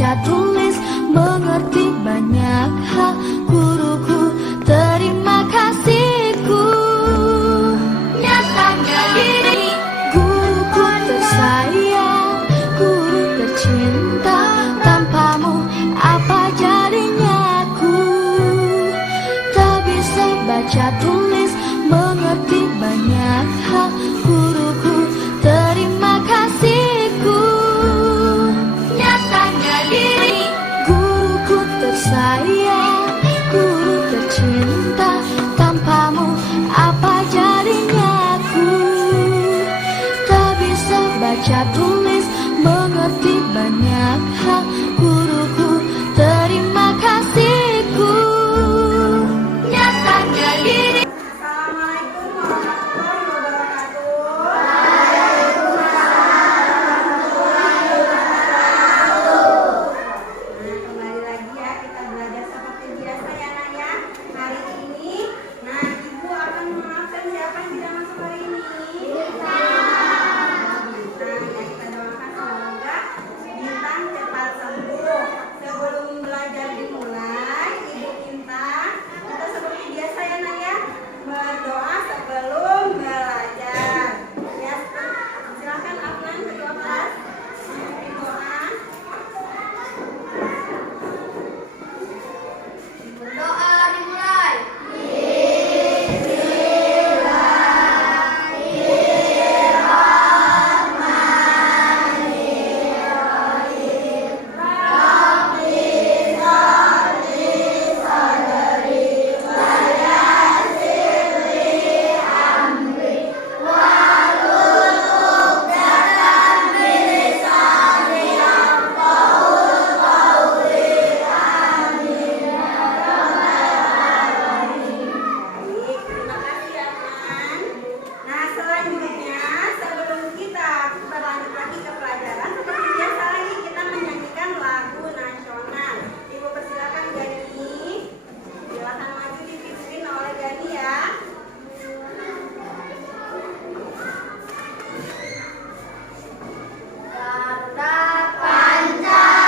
baca tulis, mengerti banyak hal. Guruku, terima kasihku. Nyatanya ini guruku tersayang, guru tercinta. Tanpamu apa jadinya aku? Tak bisa baca tulis, mengerti banyak hal. Guruku, terima kasihku. Nyatanya ini guruku tersayang, guru tercinta. Tanpamu apa jadinya aku? Tak bisa baca tulis, mengerti banyak hal. Guruku, terima kasihku. Nyatanya ini. Assalamualaikum warahmatullahi wabarakatuh. Nah, kembali lagi ya, kita belajar seperti biasa ya nak ya. Hari ini, nah ibu akan memaafkan siapa yang tidak masuk hari ini? Nah, ya kita doakan semoga Bintang cepat sembuh. Sebelum belajar dimulai, Ibu minta kita seperti biasa ya nak ya, berdoa sebelum belajar. Ya, silakan Afnan ketua kelas berdoa. Berdoa dimulai. Baik, terima kasih Afnan. Nah, selanjutnya sebelum kita berlanjut lagi ke pelajaran, seperti biasa lagi kita menyanyikan lagu nasional. Ibu persilakan Gani. Silakan maju dipimpin oleh Gani ya. Garda Pancasila,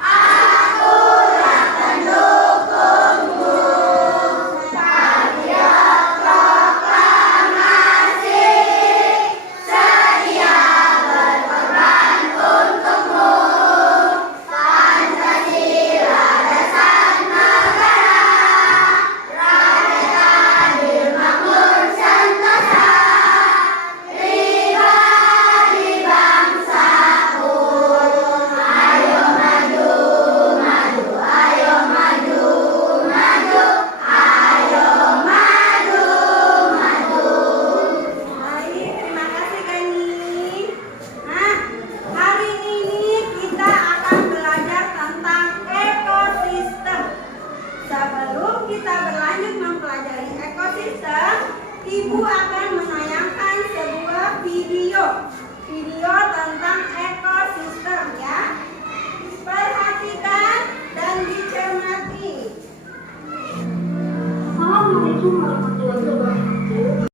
aku akan dukungmu. Patriot proklamasi, sedia berkorban untukmu. Pancasila dasar negara, rakyat adil makmur sentosa. Pribadi bangsaku, ayo maju, maju, ayo maju, maju, ayo maju, maju. Baik, terima kasih Gani. Nah, hari ini kita akan belajar tentang ekosistem. Sebelum kita berlanjut mempelajari ekosistem, Ibu akan menayangkan sebuah video tentang ekosistem ya. Perhatikan dan dicermati. Assalamualaikum warahmatullahi wabarakatuh.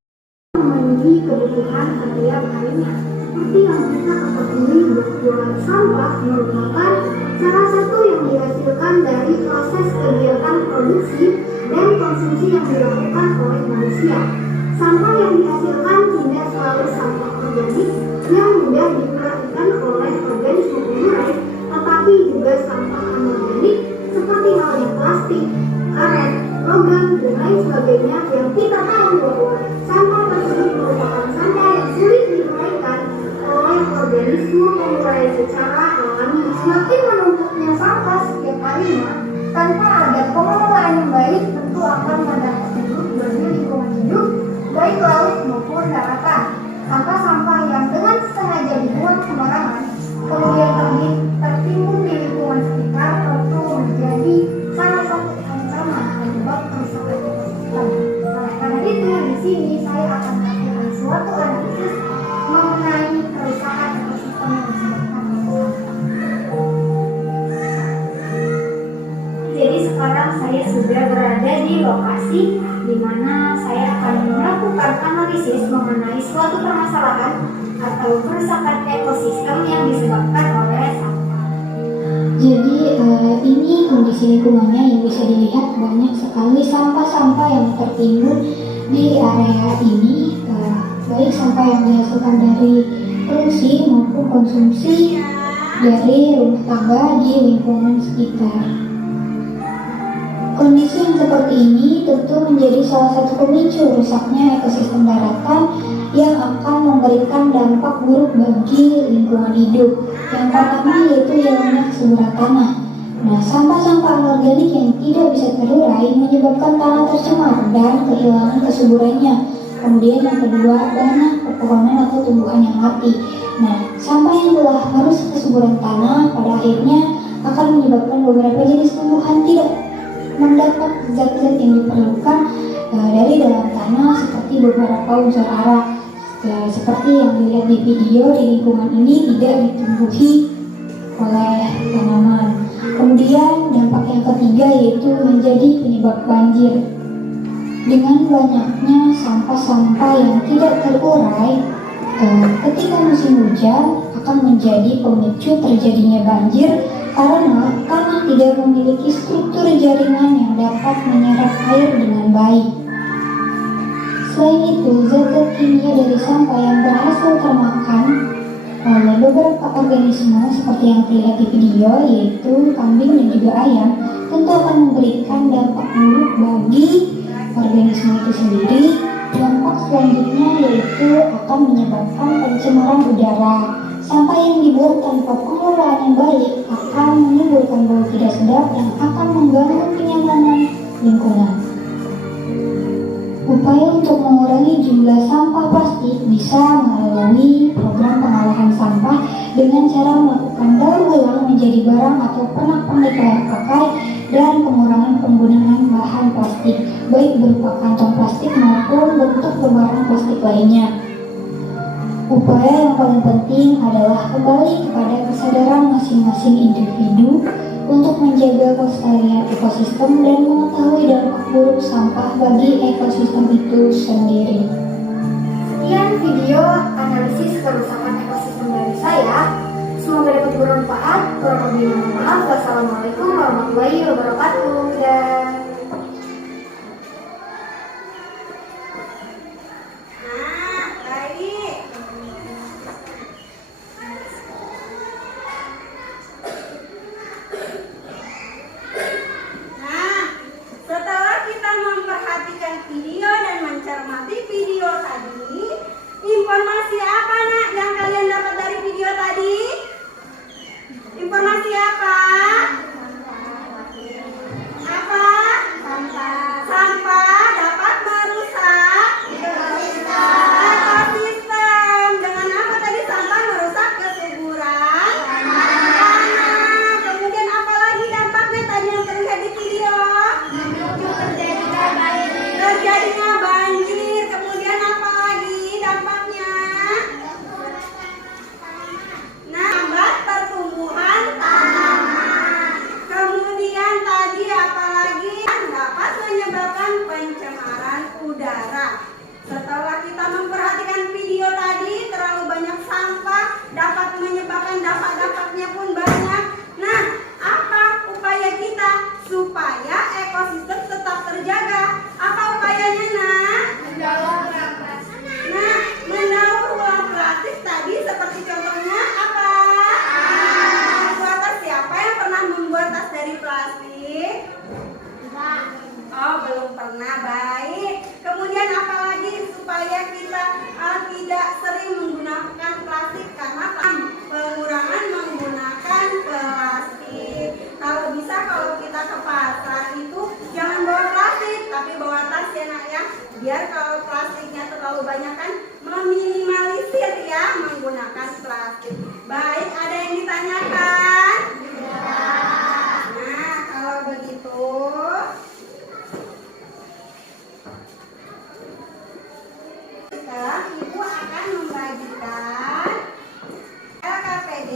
Memenuhi kebutuhan setiap harinya, seperti yang kita ketahui, berjualan sampah merupakan salah satu yang dihasilkan dari proses kegiatan produksi dan konsumsi yang dilakukan oleh manusia. Sampah yang dihasilkan tidak selalu sampah organik yang mudah diperhatikan oleh organisme pemulai, tetapi juga sampah anorganik seperti halnya plastik, karet, logam, dan lain sebagainya yang kita tahu bahwa sampah tersebut merupakan sampah yang sulit diuraikan oleh organisme pemulai secara alami. Semakin menumpuknya sampah setiap harinya tanpa ada pengelolaan yang baik, tentu akan berdampak buruk bagi lingkungan hidup, baik laut maupun daratan. Sampah-sampah yang dengan sengaja dibuang sembarangan kemudian tertimbun di lingkungan sekitar tentu menjadi salah satu ancaman penyebab kerusakan ekosistem. Oleh karena itu, di sini saya akan melakukan suatu analisis mengenai kerusakan ekosistem yang disebabkan oleh sampah. Jadi sekarang saya sudah berada di lokasi di mana saya akan melakukan analisa analisis mengenai suatu permasalahan atau kerusakan ekosistem yang disebabkan oleh sampah. Jadi ini kondisi lingkungannya yang bisa dilihat banyak sekali sampah-sampah yang tertimbun di area ini, baik sampah yang dihasilkan dari produksi maupun konsumsi dari rumah tangga di lingkungan sekitar. Kondisi yang seperti ini tentu menjadi salah satu pemicu rusaknya ekosistem daratan yang akan memberikan dampak buruk bagi lingkungan hidup. Yang pertama yaitu hilangnya kesuburan tanah. Nah, sampah-sampah anorganik yang tidak bisa terurai menyebabkan tanah tercemar dan kehilangan kesuburannya. Kemudian yang kedua, banyak pepohonan atau tumbuhan yang mati. Nah, sampah yang telah merusak kesuburan tanah pada akhirnya akan menyebabkan beberapa jenis tumbuhan tidak mendapat zat-zat yang diperlukan dari dalam tanah, seperti beberapa unsur hara seperti yang dilihat di video. Di lingkungan ini tidak ditumbuhi oleh tanaman. Kemudian dampak yang ketiga yaitu menjadi penyebab banjir. Dengan banyaknya sampah-sampah yang tidak terurai ketika musim hujan akan menjadi pemicu terjadinya banjir karena tanah tidak memiliki struktur jaringan yang dapat menyerap air dengan baik. Selain itu, zat-zat kimia dari sampah yang berhasil termakan oleh beberapa organisme seperti yang terlihat di video, yaitu kambing dan juga ayam, tentu akan memberikan dampak buruk bagi organisme itu sendiri. Dampak selanjutnya yaitu akan menyebabkan pencemaran udara. Sampah yang dibuang tanpa pengelolaan yang baik akan menimbulkan bau tidak sedap yang akan mengganggu kenyamanan lingkungan. Upaya untuk mengurangi jumlah sampah plastik bisa melalui program pengolahan sampah dengan cara melakukan daur ulang menjadi barang atau pernak-pernik layak pakai dan pengurangan penggunaan bahan plastik, baik berupa kantong plastik maupun bentuk berbahan plastik lainnya. Upaya yang paling penting adalah kembali kepada kesadaran masing-masing individu untuk menjaga kelestarian ekosistem dan mengetahui dampak buruk sampah bagi ekosistem itu sendiri. Sekian video analisis kerusakan ekosistem dari saya. Semoga dapat bermanfaat. Kurang lebih mohon maaf. Wassalamualaikum warahmatullahi wabarakatuh. Dan video dan mencermati video tadi, informasi apa nak yang kalian dapat dari video tadi? Informasi apa? Apa? Sampah dapat merusak ekosistem. Dengan apa tadi sampah merusak kesuburan tanah. Kemudian apa lagi dampaknya tadi yang terlihat di video? Terjadinya banjir. Kemudian apa lagi dampaknya? Nah, lambat pertumbuhan tanaman. Kemudian tadi apa lagi? Dapat menyebabkan pencemaran udara. Setelah kita memperhatikan video tadi, terlalu banyak sampah dapat menyebabkan dampak-dampaknya pun banyak. Nah, apa upaya kita supaya ekosistem tetap terjaga? Apa upayanya, nak? Mendaur ulang plastik tadi seperti contohnya apa? Membuat tas. Siapa yang pernah membuat tas dari plastik? Oh, belum pernah. Baik. Kemudian apa lagi supaya kita tidak sering menggunakan plastik? Karena pengurangan menggunakan plastik. Kalau bisa, kalau kita ke pasar itu jangan bawa plastik, tapi bawa tas ya nak ya. Biar kalau plastiknya terlalu banyak kan meminimalisir ya menggunakan plastik. Baik, ada yang ditanyakan? Nah, kalau begitu sekarang ibu akan membagikan LKPD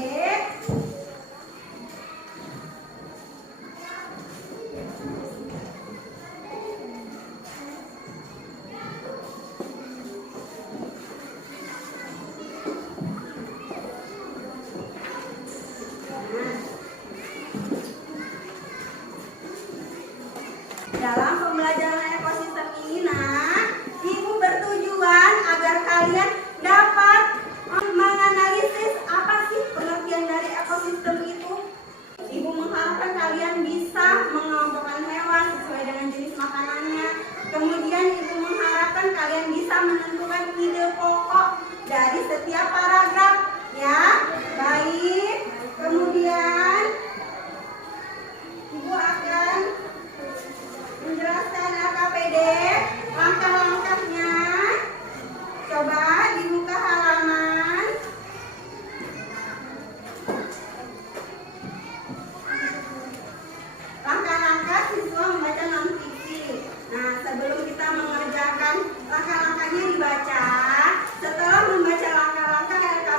pokok dari setiap paragraf ya. Baik, kemudian Ibu akan menjelaskan LKPD, langkah-langkahnya. Coba dibuka halaman. Langkah-langkah siswa membaca non-fiksi. Nah, sebelum kita mengerjakan langkah-langkahnya dibaca, setelah membaca langkah-langkah LKPD,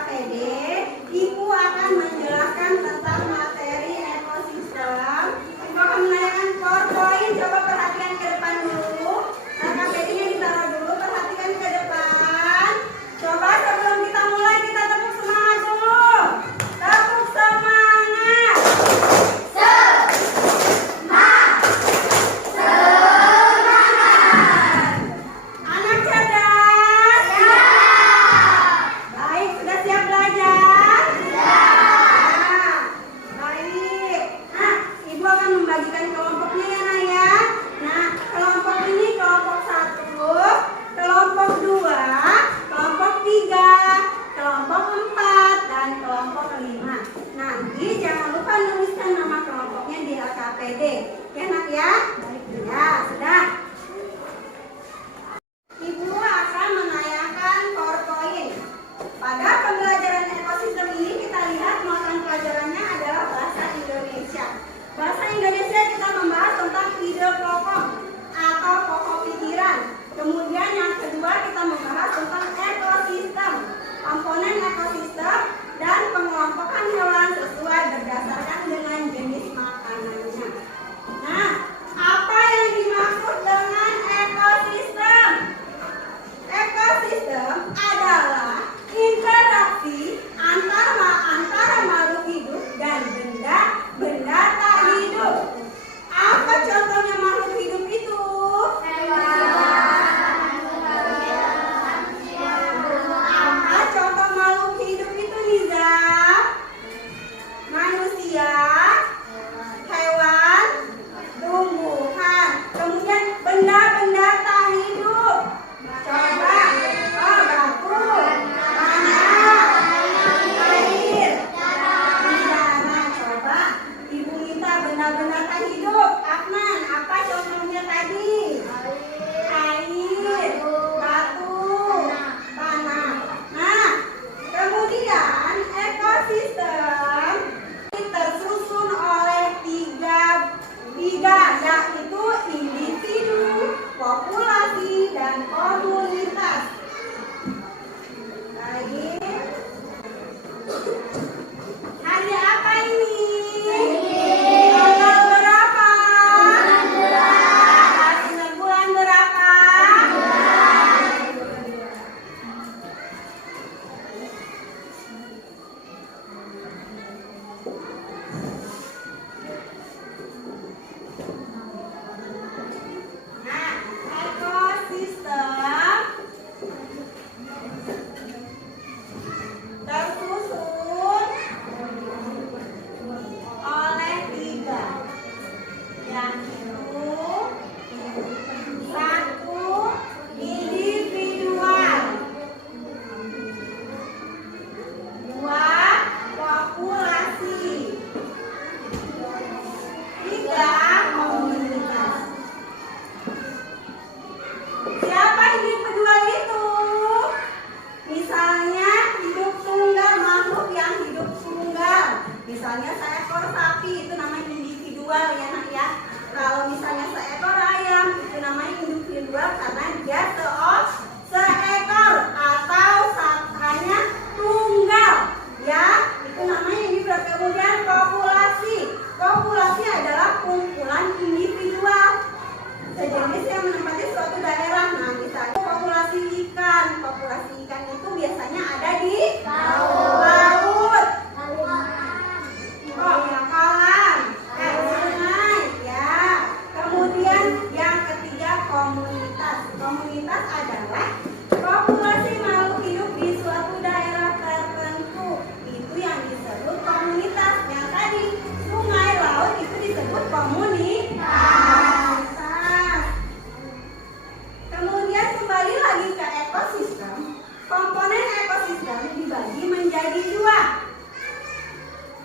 dua.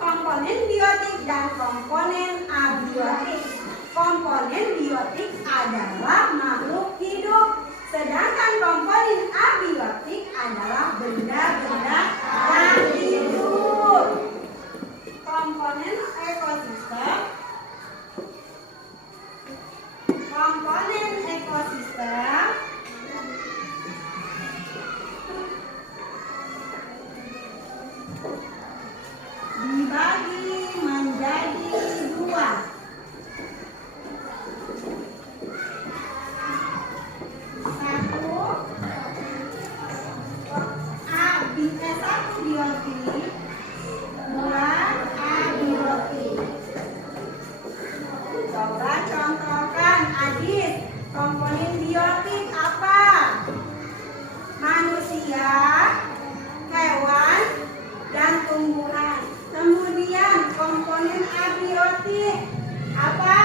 Komponen biotik dan komponen abiotik. Komponen biotik adalah makhluk hidup, sedangkan komponen abiotik adalah benda-benda yang hidup. Komponen ekosistem. Komponen ekosistem dibagi menjadi dua. Satu biotik, dua abiotik. Coba contohkan, Adit. Komponen biotik apa? Manusia, hewan, dan tumbuhan. Kemudian komponen abiotik apa?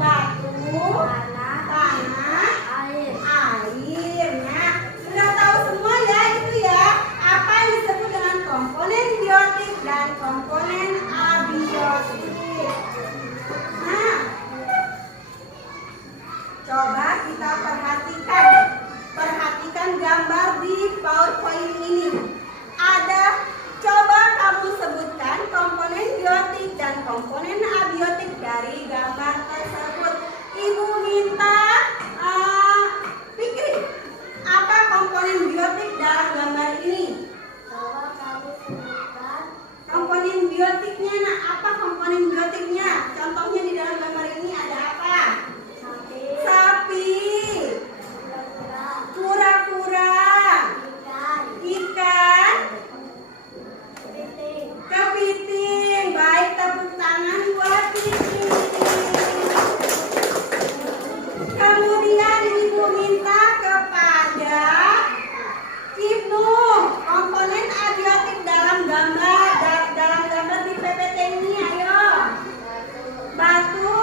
Batu, tanah, air. Nah, sudah tahu semua ya itu ya. Apa yang disebut dengan komponen biotik dan komponen abiotik. Nah, coba kita perhatikan gambar di PowerPoint ini. Coba kamu sebutkan komponen biotik dan komponen abiotik dari gambar tersebut. Ibu minta pikir apa komponen biotik dalam gambar ini. Coba kamu sebutkan. Komponen biotiknya, nah apa komponen biotiknya? Contohnya di dalam gambar ini ada apa? Sapi, kura-kura, ikan, kepiting. Baik, tepuk tangan buat Piting. Kemudian ibu minta kepada Ibnu komponen abiotik dalam gambar di PPT ini. Ayo. Batu,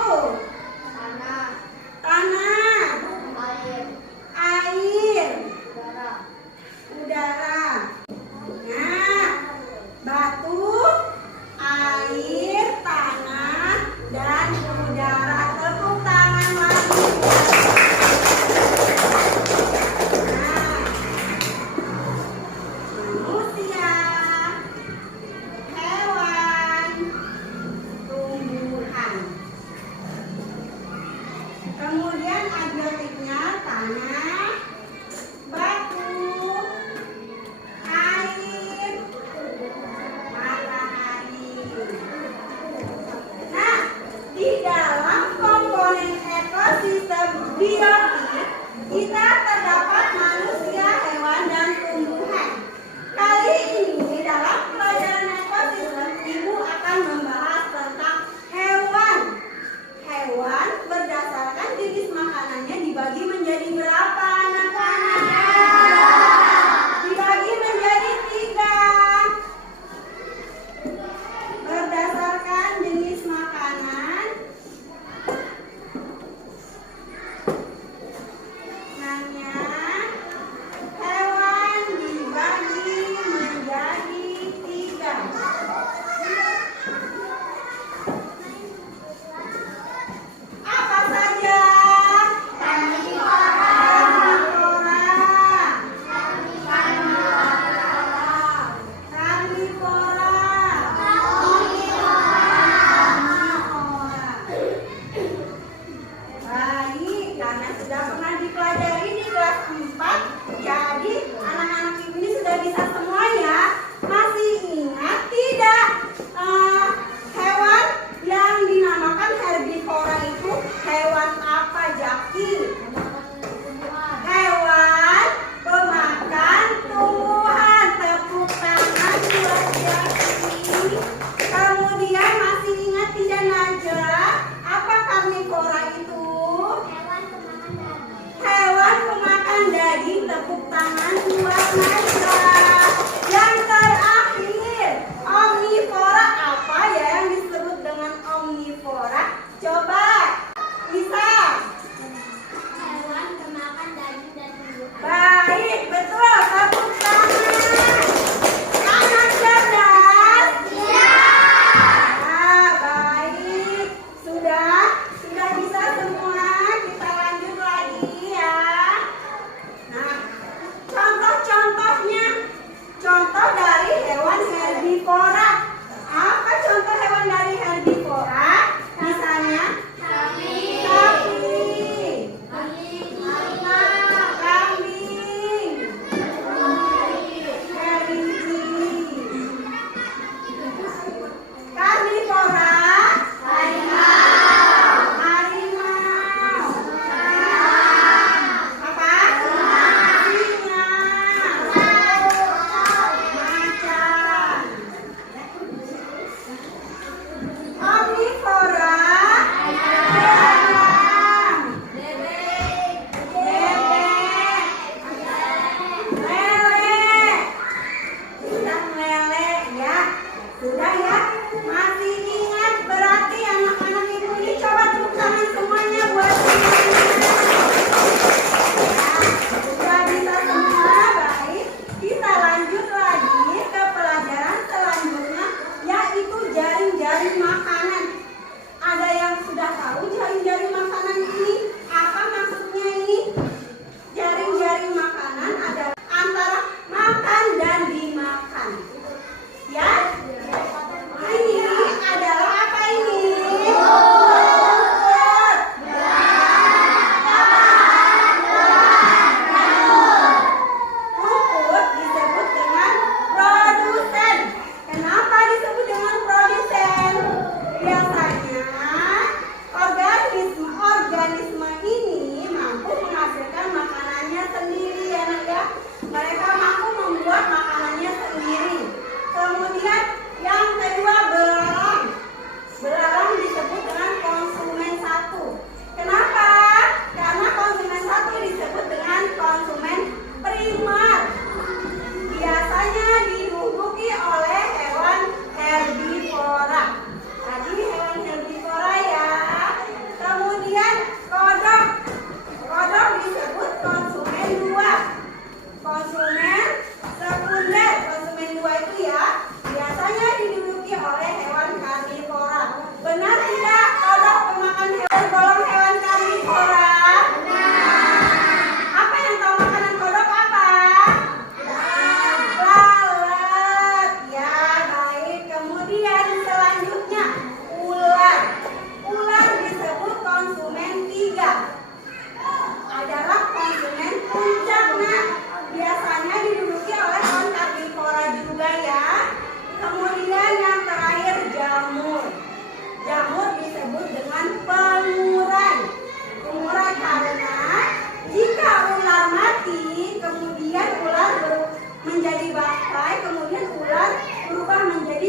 menjadi bangkai, kemudian ular berubah menjadi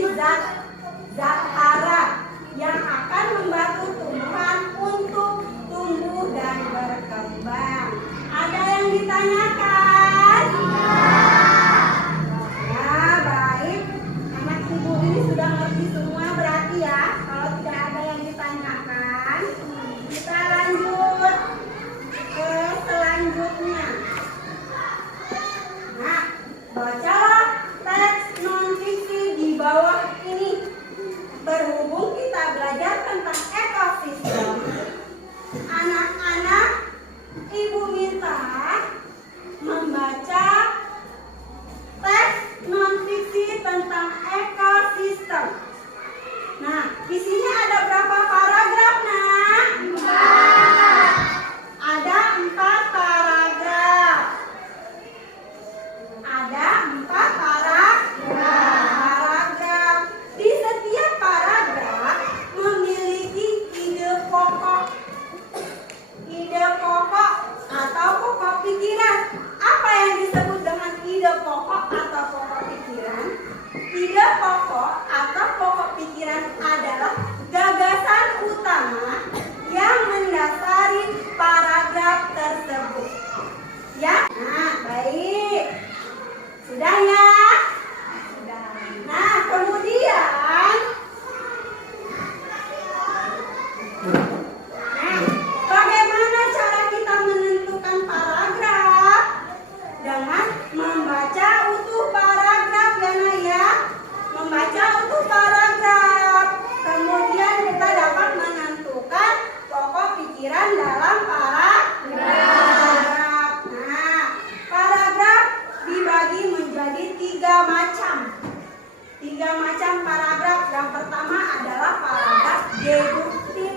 zat hara yang akan membantu tumbuhan untuk tumbuh dan berkembang. Ada yang ditanyakan? Ya, baik. Anak ibu ini sudah ngerti semua berarti ya. Kalau tidak ada yang ditanyakan, kita lanjut ke selanjutnya. Nah, bacalah teks non-fiksi di bawah ini. Berhubung kita belajar tentang ekosistem, anak-anak, ibu minta membaca teks non-fiksi tentang ekosistem. Nah, di sini ada berapa paragraf, Nak? Ada 4 paragraf. Ada 4 paragraf. Di setiap paragraf memiliki ide pokok. Ide pokok atau pokok pikiran. Apa yang disebut dengan ide pokok atau pokok pikiran? Ide pokok atau pokok pikiran adalah gagasan utama yang mendasari paragraf tersebut. Ya, nah baik. Sudah ya? Sudah. Nah, kemudian bagaimana cara kita menentukan paragraf? Dengan membaca utuh paragraf ya, Nak ya. Membaca utuh paragraf. Kemudian kita dapat menentukan pokok pikiran dalam paragraf. Nah, paragraf dibagi menjadi 3 macam. 3 macam paragraf. Yang pertama adalah paragraf deduktif.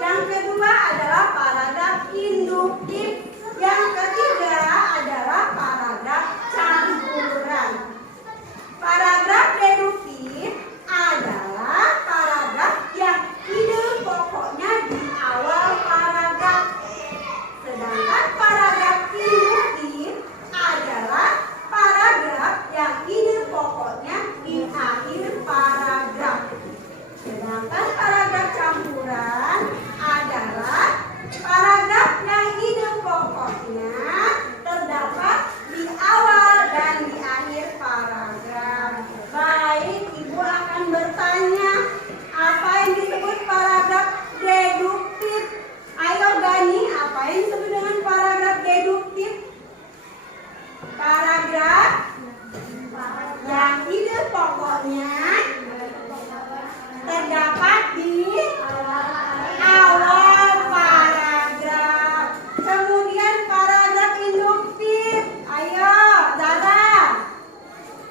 Yang kedua adalah paragraf induktif. Yang ketiga adalah paragraf campuran. Paragraf deduktif adalah paragraf yang ide pokoknya di awal paragraf. Sedangkan paragraf induktif adalah paragraf yang ide pokoknya di akhir paragraf. Sedangkan paragraf campuran adalah paragraf yang ide pokoknya terdapat di awal dan di akhir paragraf. Baik, Ibu akan bertanya, apa yang disebut paragraf deduktif? Ayo Gani, apa yang disebut dengan paragraf deduktif? Paragraf yang ide pokoknya terdapat di awal paragraf. Kemudian paragraf induktif. Ayo, Zara.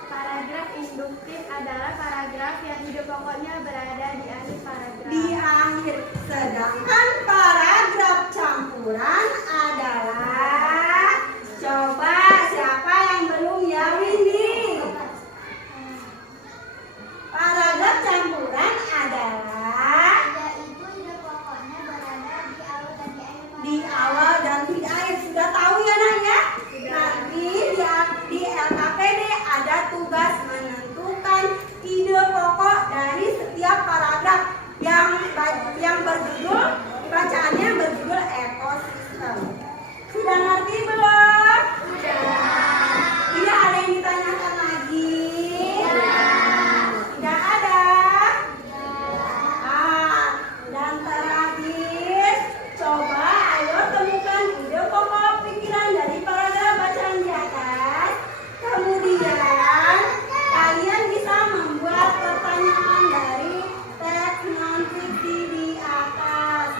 Paragraf induktif adalah paragraf yang ide pokoknya berada di akhir paragraf. Di akhir. Sedangkan paragraf campuran adalah, coba siapa yang belum ya, Windy? Paragraf campuran adalah Yaitu ide pokoknya berada di awal dan di akhir di awal dan di akhir. Sudah tahu ya, Nak ya? Nanti di LKPD ada tugas menentukan ide pokok dari setiap paragraf yang berjudul, bacaannya berjudul ekosistem. Sudah ngerti belum? Tidak ada yang ditanyakan lagi? Tidak ada? Dan terakhir, coba ayo temukan ide pokok pikiran dari paragraf bacaan di atas. Kemudian kalian bisa membuat pertanyaan dari teks non-fiksi di atas.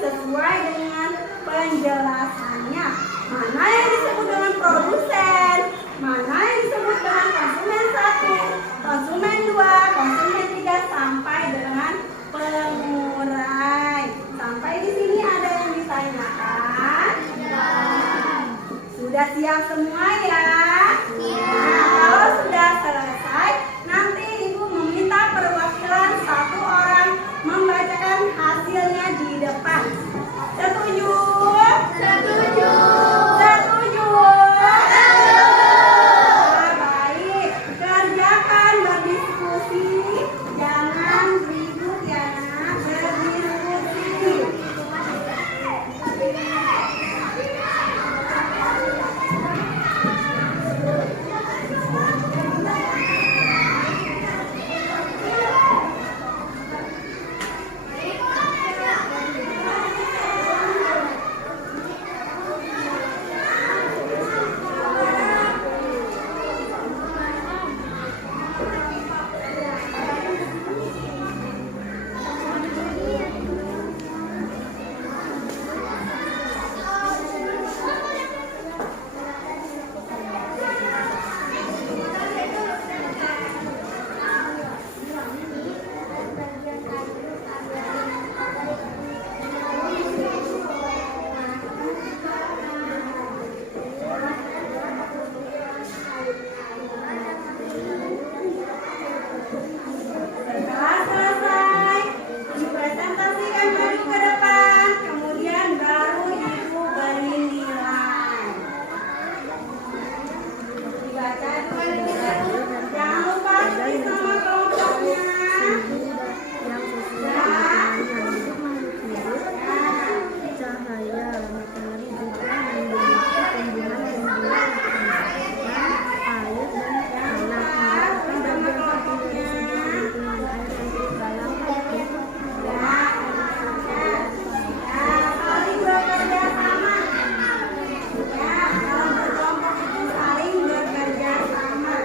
sesuai dengan penjelasannya. Mana yang disebut dengan produsen, mana yang disebut dengan konsumen 1, konsumen 2, konsumen 3 sampai dengan pengurai. Sampai di sini ada yang ditanyakan? Sudah siap semua ya? Nah, kalau sudah selesai, nanti Ibu meminta perwakilan 1 orang membacakan hasilnya di depan. Setuju? Setuju. Setuju? Nah, baik. Kerjakan berdiskusi. Jangan ribut ya nak. Berdiskusi. Setelah selesai, dipresentasikan maju ke depan, kemudian baru Ibu beri nilai. Dibaca dulu. Jangan lupa tulis nama kelompoknya. Cahaya matahari juga memiliki kandungan yang buruk air dan tanah merupakan bagian penting dari lingkungan air yang hidup dalam hidup. Saling bekerja sama. Ya, dalam berkelompok itu saling bekerja sama.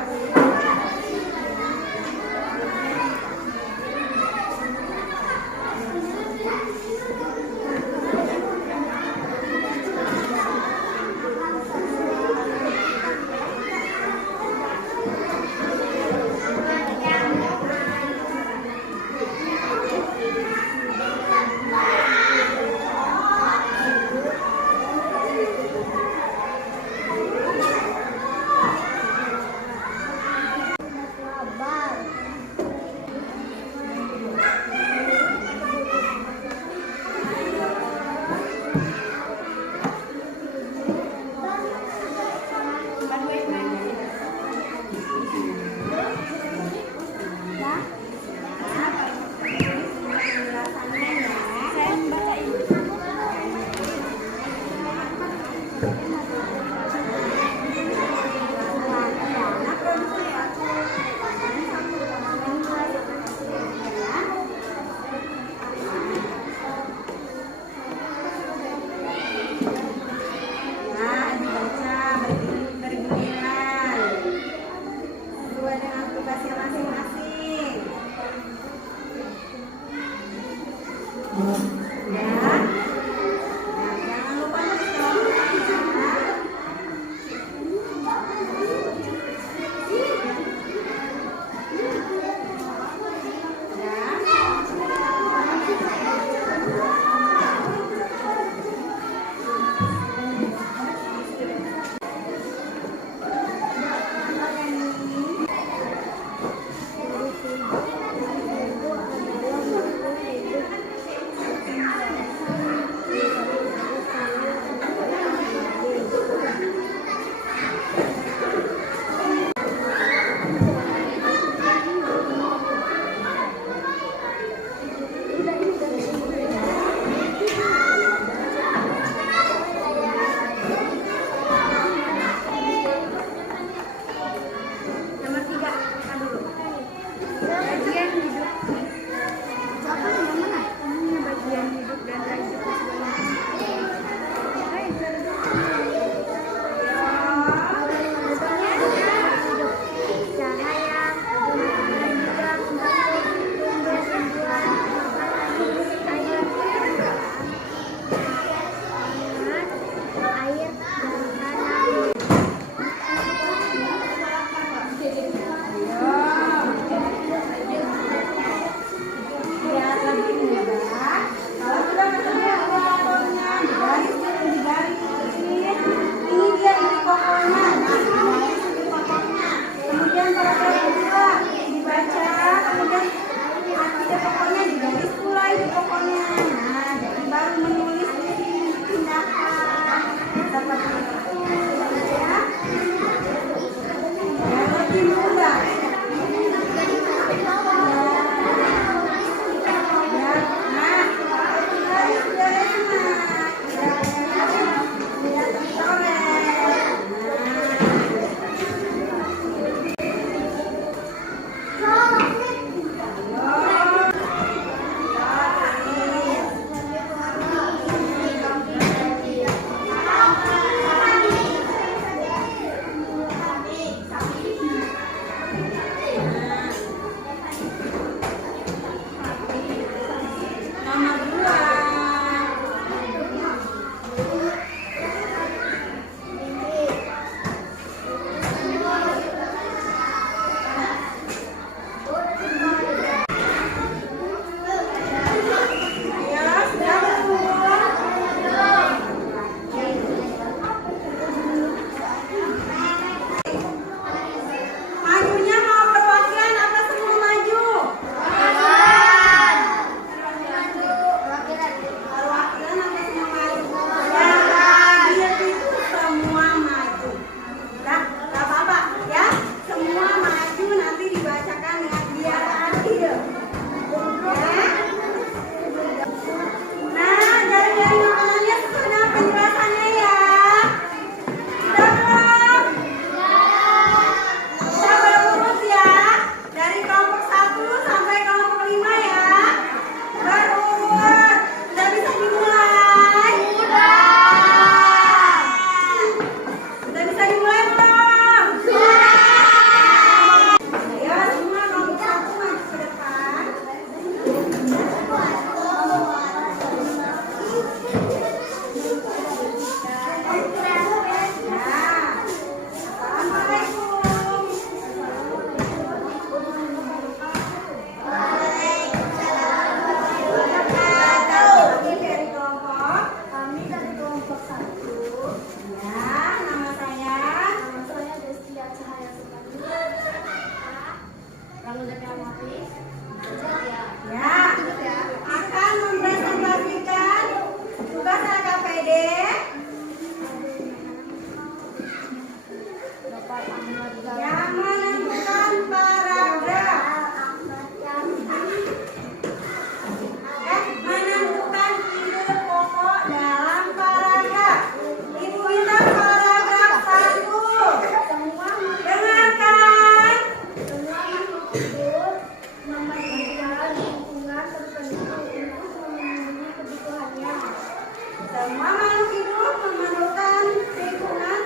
Semua makhluk hidup memerlukan lingkungan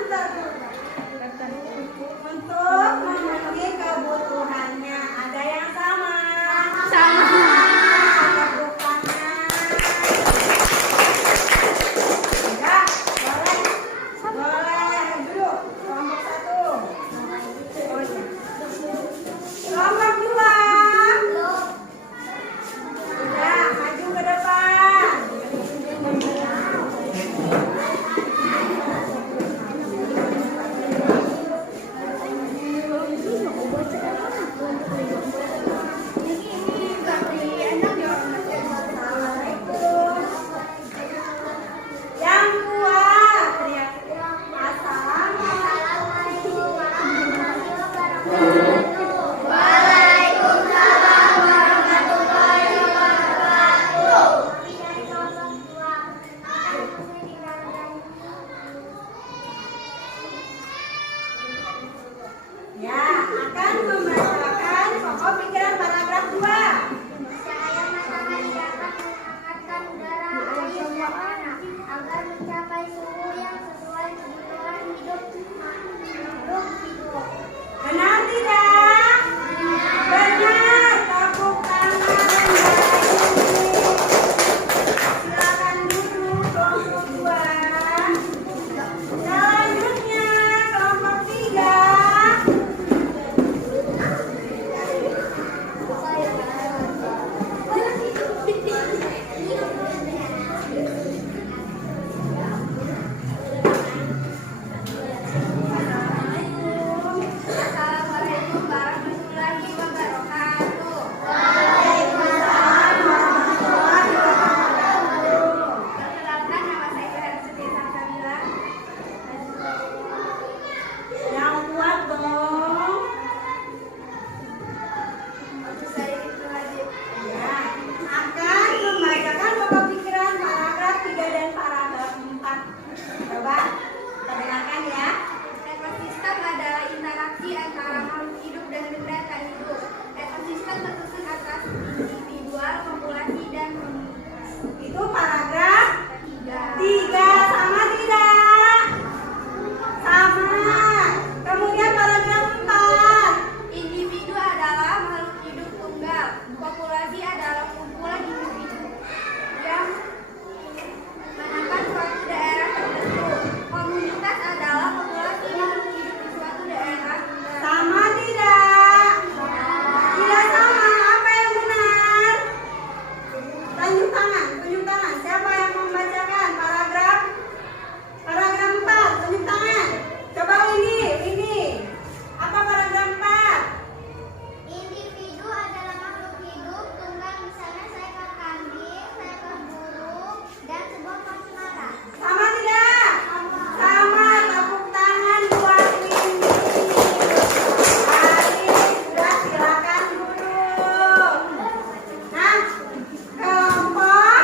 untuk memenuhi kebutuhannya. Ada yang sama? Sama. Tepuk tangan. Ya, boleh. Boleh. Duduk. Kelompok 1. Oh, iya. Kelompok 2. Ya, maju ke depan. Yang kuat, teriak. Ya, akan membacakan pokok pikiran paragraf 2. Cahaya matahari dapat menghangatkan udara agar mencapai suhu yang sesuai kebutuhan hidup hidup. Benar tidak? Benar. Tepuk tangan dan silakan duduk kelompok 2. Selanjutnya kelompok 3. Assalamualaikum warahmatullahi wabarakatuh. Perkenalkan, nama saya Farah Sutisna Kamila. Yang kuat dong. Saya Ibnu Najib. Ya, akan membacakan pokok pikiran paragraf 3 dan paragraf 4. Coba kita dengarkan ya. Ekosistem adalah interaksi antara makhluk hidup dan benda tak hidup. Ekosistem tersusun atas individual, populasi, dan komunitas. Itu paragraf 3. 3. Sama tidak? Sama. Kemudian paragraf 4. Individu adalah makhluk hidup tunggal. Populasi adalah kumpulan individu yang menakan suatu daerah tertentu. Komunitas adalah populasi makhluk hidup di suatu daerah. Sama tidak? Tidak sama. Apa yang benar? Tunjuk tangan, tunjuk tangan. Siapa yang membacakan paragraf 4? Tunjuk tangan. Coba ini. Apa paragraf 4? Individu adalah makhluk hidup tunggal, misalnya seekor kambing, seekor burung, dan sebuah asmara. Sama tidak? Sama. Tepuk tangan buat ini. Baik, sudah silakan duduk. Nah, kelompok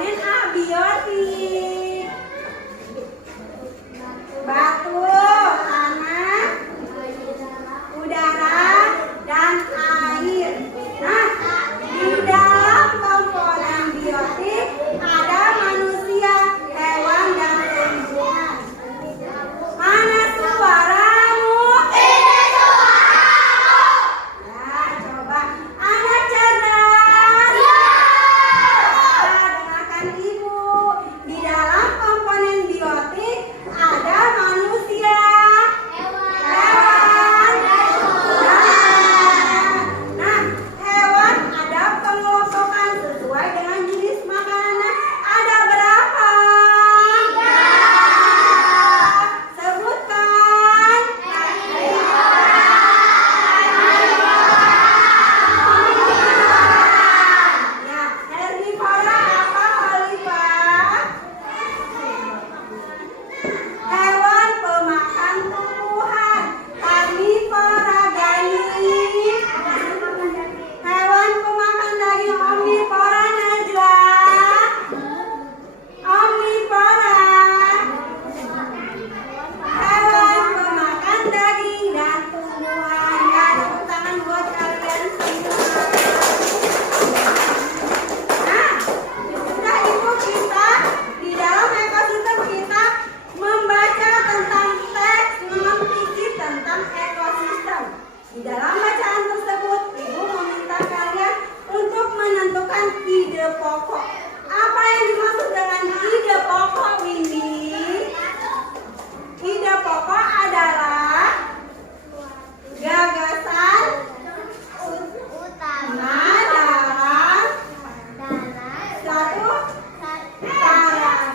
komponen abiotik. Batu, tanah, udara, dan air. Nah, di dalam komponen biotik ada manusia, hewan, dan tumbuhan. Mana suaramu? Ini suaramu. Nah, coba anak cerdas. Dengarkan ibu. Di dalam komponen biotik ada manusia, hewan, dan tumbuhan. Nah, hewan ada pengelompokan sesuai dengan jenis makanan. Ada berapa? 3. Sebutkan. Ya, herbivora apa, Khalifah? Hewan pemakan tumbuhan. Karnivora, gani. Hewan pemakan daging, omnivora, Najla. Omnivora. Hewan pemakan daging dan tumbuhan. Ya, tepuk tangan buat kalian semua. Nah, sudah ibu kita di dalam ekosistem kita membaca tentang teks non-fiksi tentang ekosistem. Di dalam bacaan tersebut, ibu meminta kalian untuk menentukan ide pokok. Apa yang dimaksud dengan ide pokok ini? Ide pokok adalah gagasan utama dalam satu paragraf.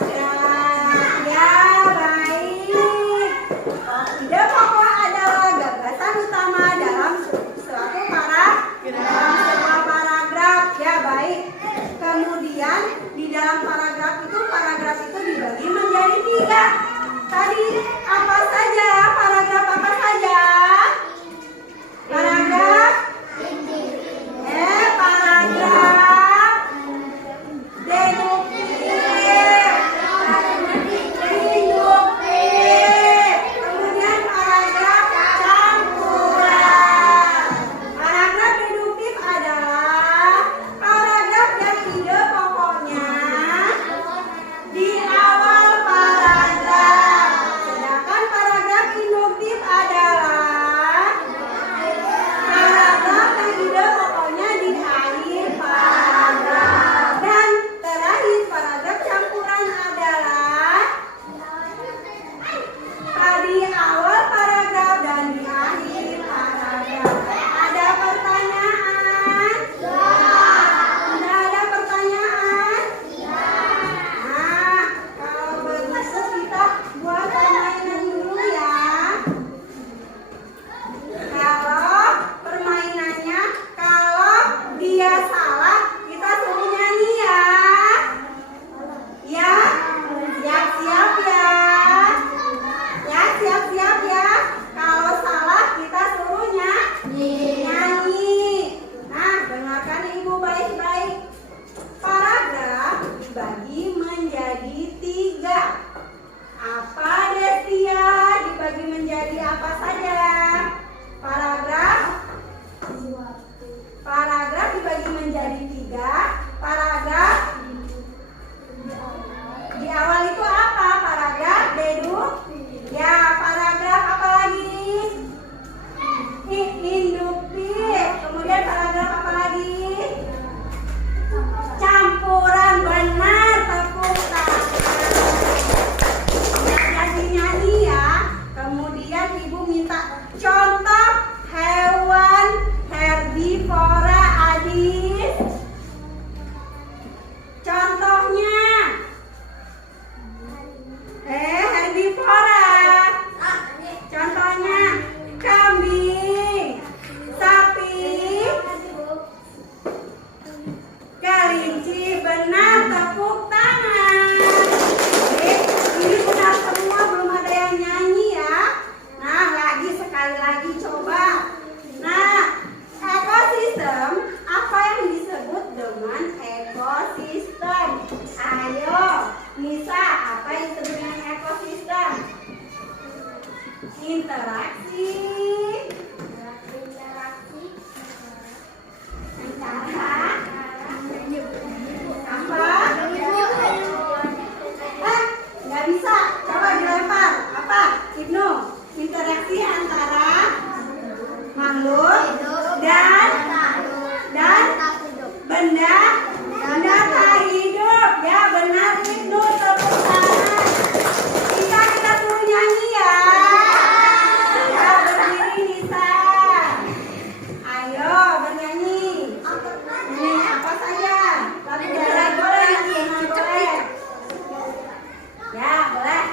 Ya, baik. Ide pokok adalah gagasan utama dalam suatu sebuah paragraf. Ya, baik. Kemudian di dalam paragraf itu dibagi menjadi 3. Tadi apa saja? Paragraf apa saja? Paragraf paragraf deduktif, induktif, kemudian paragraf campuran. Paragraf deduktif adalah paragraf yang ide pokoknya di awal paragraf, sedangkan Interaksi antara apa? Nggak bisa. Coba dilempar. Apa? Ibnu. Interaksi antara makhluk dan benda tak hidup. Ya benar Ibnu, tepuk tangan. Kita suruh nyanyi ya. Ya berdiri Nisa. Ayo bernyanyi. Nyanyi apa saja. Lagu boleh nyanyi boleh. Ya boleh.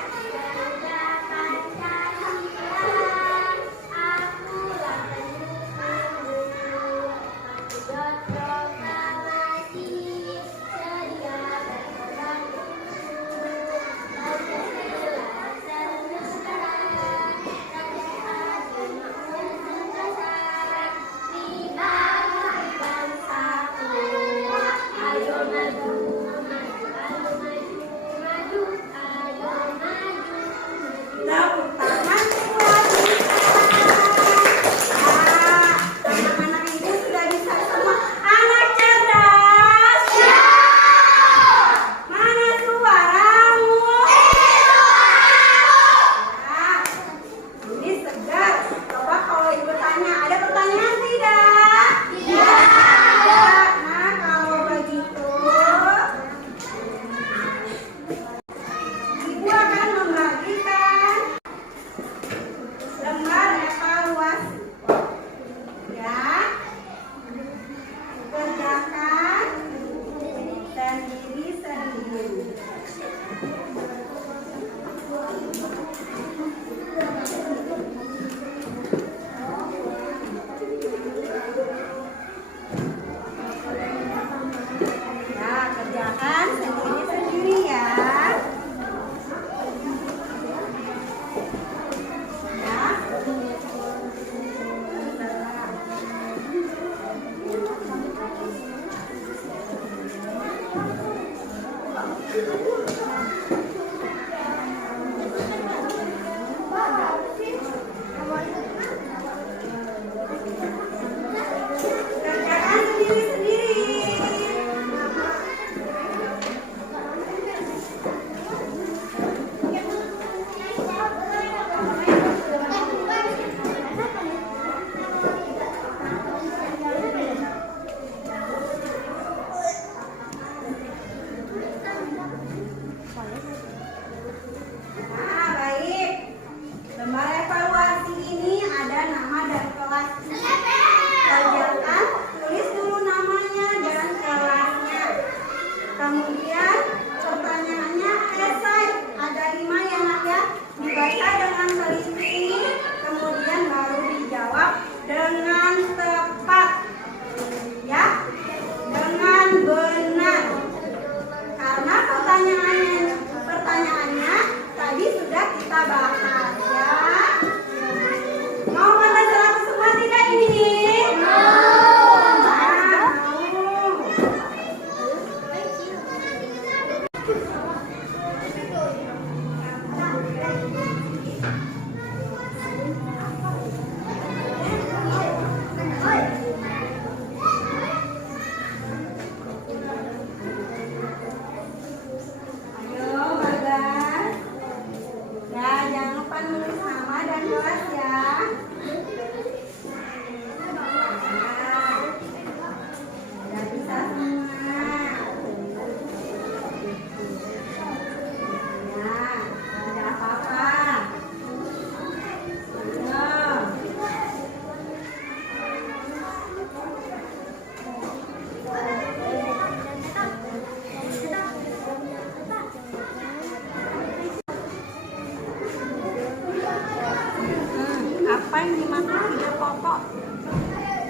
Apa yang dimaksud ide pokok?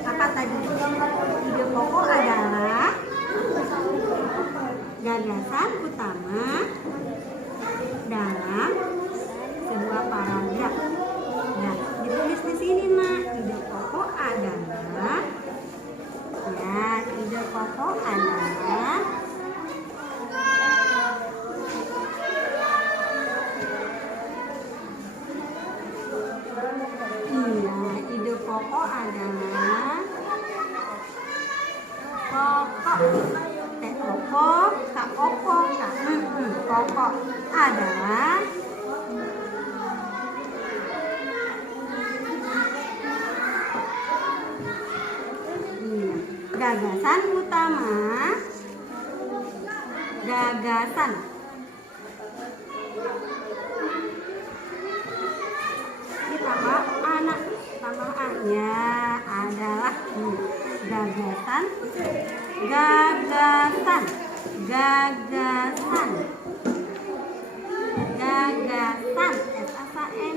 Apa tadi? Ide pokok adalah gagasan utama dalam sebuah paragraf. Nah, ditulis di sini, Mak. Ide pokok adalah ide pokok adalah pokok adalah gagasan utama. Gagasan. Ditambah anak, tambah A-nya adalah gagasan. Gagasan. Gagasan. Gagasan. S-A-N.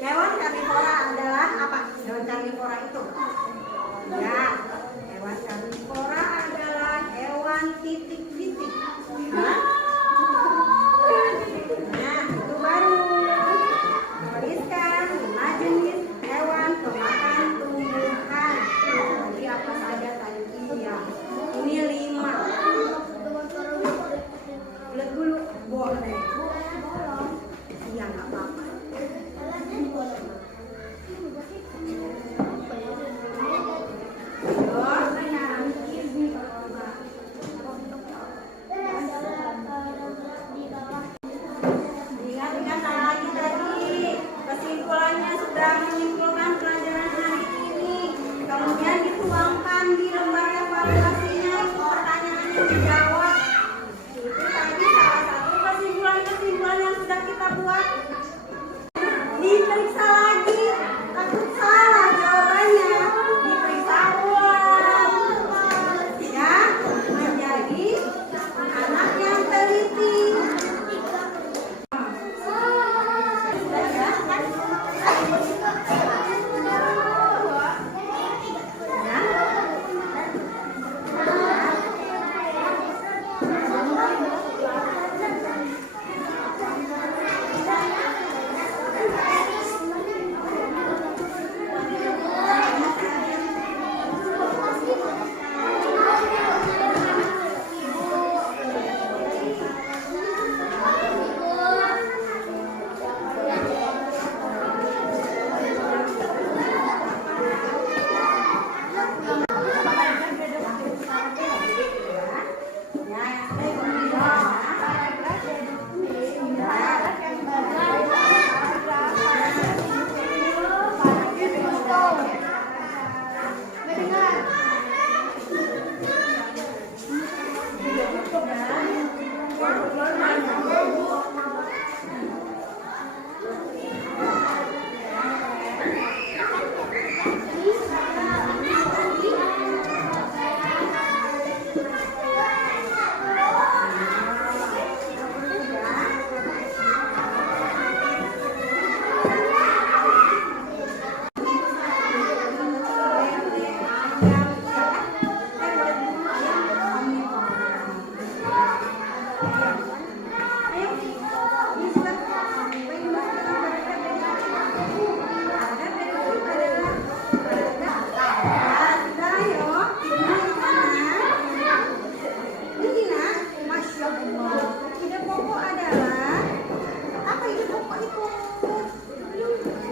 Hewan karnivora adalah apa? Hewan karnivora itu. Ya, hewan karnivora adalah hewan titik-titik. Nah, itu baru. Tuliskan 5 jenis hewan pemakan tumbuhan. Jadi apa saja tadi? Ya, ini 5. Lihat dulu, boleh. Iya, nggak apa-apa. Ingat-ingat lagi tadi kesimpulannya sudah menyimpulkan pelajaran hari ini, kemudian dituangkan di lembar evaluasinya, pertanyaannya dijawab. Itu tadi salah satu kesimpulan yang sudah kita buat. Diperiksa lagi, takut salah jawabannya, diperiksa ulang, ya, menjadi anak yang teliti.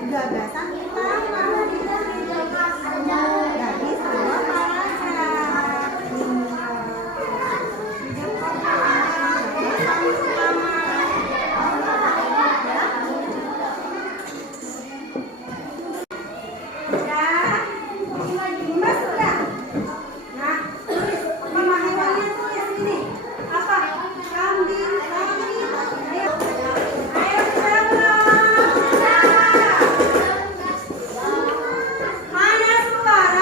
Gagasan utama dari sebuah paragraf. Gagasan utama. Ya, Mbak sudah. Nah, tulis nama hewannya, tulis ini. Apa? Kambing, kambing. Ayo, ayo mana suara?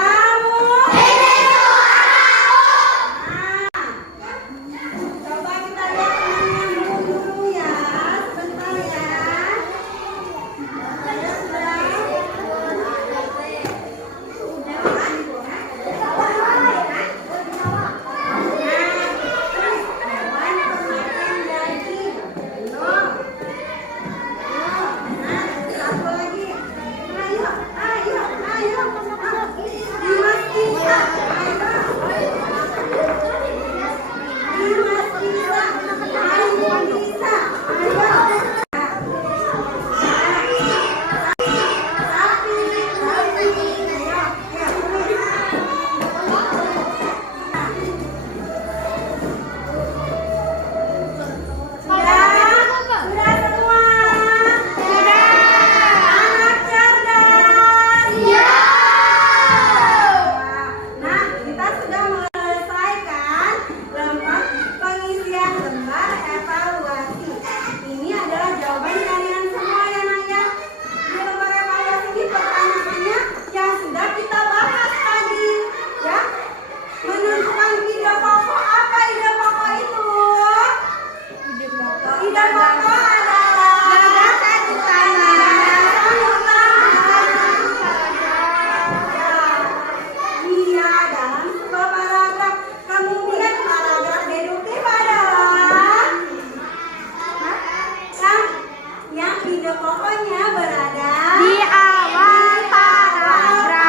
ide pokoknya berada Di awal paragraf.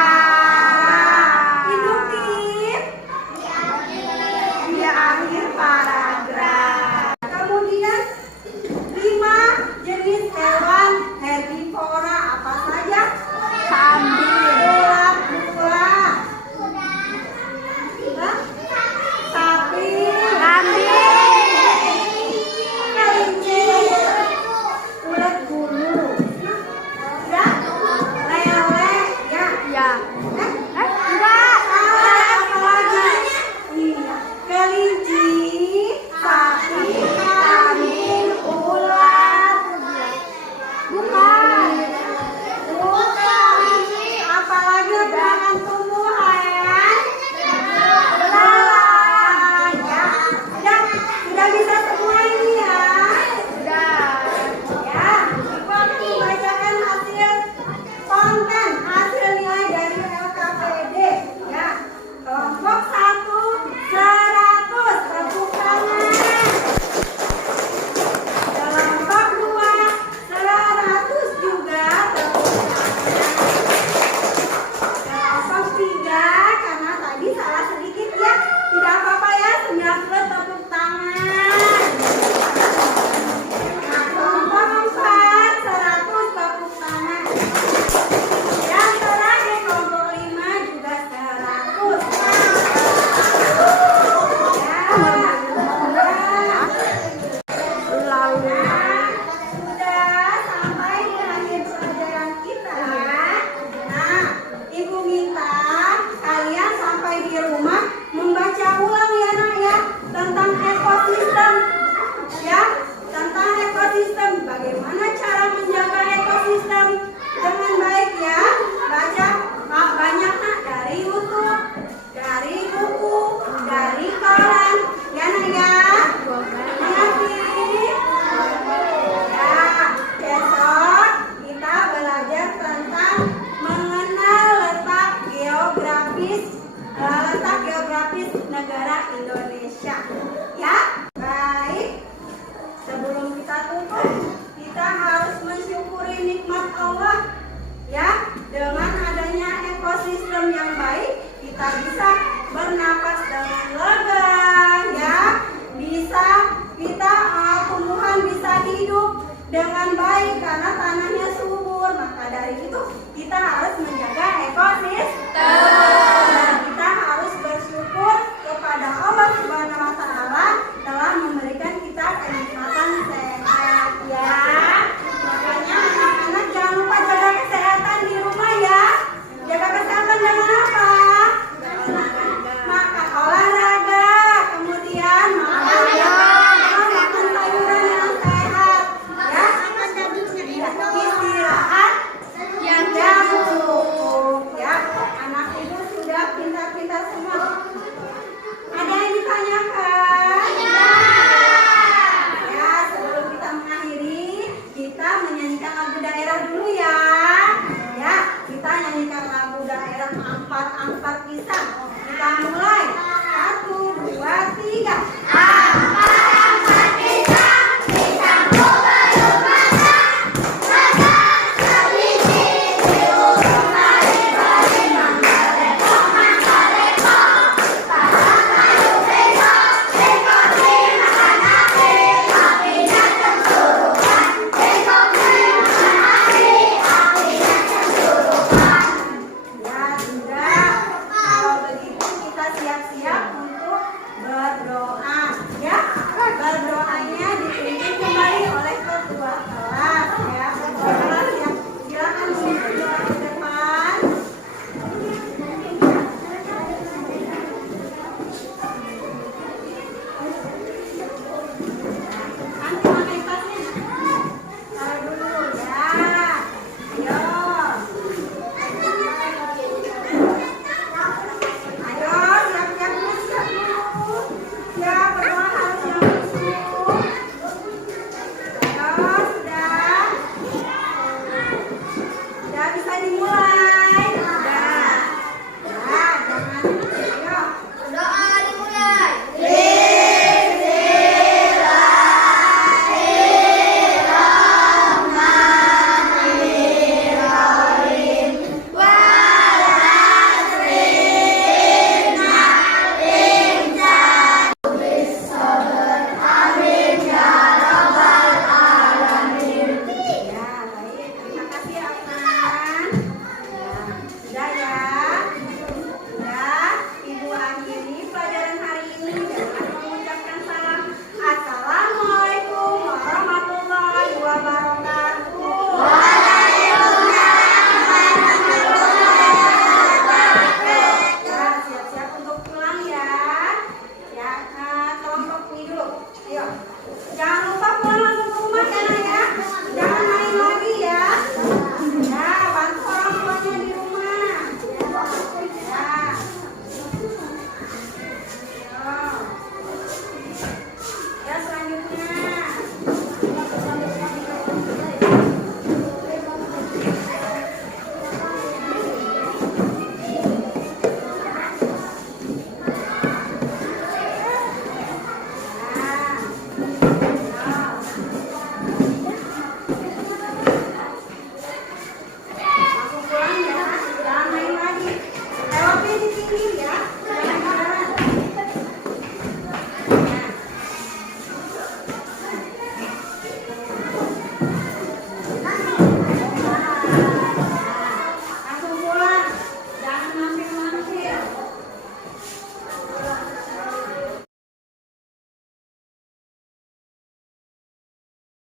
induktif di akhir paragraf. Kemudian 5 jenis hewan herbivora apa saja? Kambing. Ulat-ulat, sapi, Kambing. kelinci, ulat bulu, ya, lele, ya. Ya. Enggak. Apa lagi? Iya, kelinci, sapi, kambing, ulat. Bukan. Bukan. Apalagi dengan tumbuhan? Belalang, ya. Sudah bisa semua ini ya. Ya, bacakan hasil konten, hasil nilai dari LKPD. Ya, kelompok 1 100, tepuk tangan. Kelompok 2 100 juga, tepuk tangan. Kelompok 3 karena tadi salah sedikit ya, tidak apa-apa ya, 90 tepuk tangan. Nah, kelompok 4 100 tepuk tangan. Yang terakhir kelompok 5 juga 100. Lalu. Sudah sampai di akhir pelajaran kita. Nah, Ibu minta kalian sampai di rumah membaca ulang ya nak ya, tentang ekosistem. Ya, tentang ekosistem. Bagaimana cara menjaga ekosistem dengan baik ya. Baca banyak nak dari YouTube, dari buku, dari koran. Ya nak ya. Mengerti? Ya, besok kita belajar tentang mengenal letak geografis negara Indonesia. Ya, baik. Sebelum kita tutup, kita harus mensyukuri nikmat Allah. Ya, dengan adanya ekosistem yang baik, kita bisa bernapas dengan lega. Ya, bisa kita tumbuhan bisa hidup dengan baik karena tanahnya subur. Maka dari itu kita harus menjaga ekosistem. Dan kita harus bersyukur kepada Allah Subhanahu wa taala telah memberikan kita kenikmatan sehat ya. Makanya anak-anak jangan lupa jaga kesehatan di rumah ya. Jaga kesehatan dengan apa? Maka olahraga, kemudian makan sayuran yang sehat, ya. Istirahat yang cukup, ya. Anak ibu sudah pintar-pintar semua. Ada yang ditanyakan? Ya, sebelum kita mengakhiri, kita menyanyikan lagu daerah dulu ya. Ya, kita nyanyikan lagu daerah Ampat-Ampat Pisang. Kita mulai.